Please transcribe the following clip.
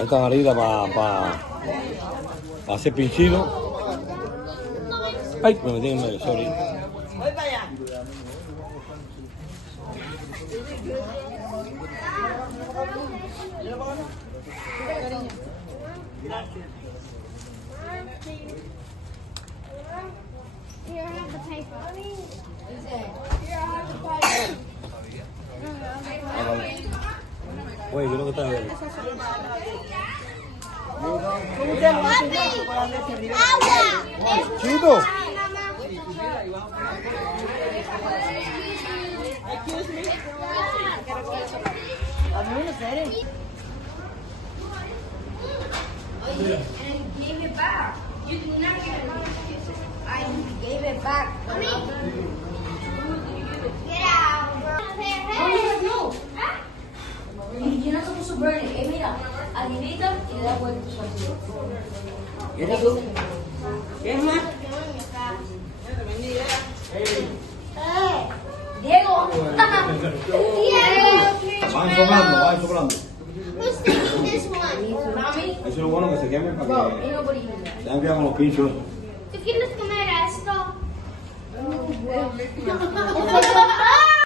Esta varita para hacer pinchido. Ay, me metí en medio, sorry. Voy para allá. Gracias. Here, have the paper. Oye, yo lo que está bien. Chiquito. Excuse me. I'm going to say it. And gave it back. You did not give it back. I gave it back. Get out. No. You're not supposed to burn it. Mira, adivita y le da vuelta a su ¿Quieres tú? ¿Quieres más? Diego. Van soplando. Who's taking this one? Mami. Eso es lo bueno que se quemen para Bro, que ain't nobody using that. se envían con los pinchos. ¿Tú quieres comer esto?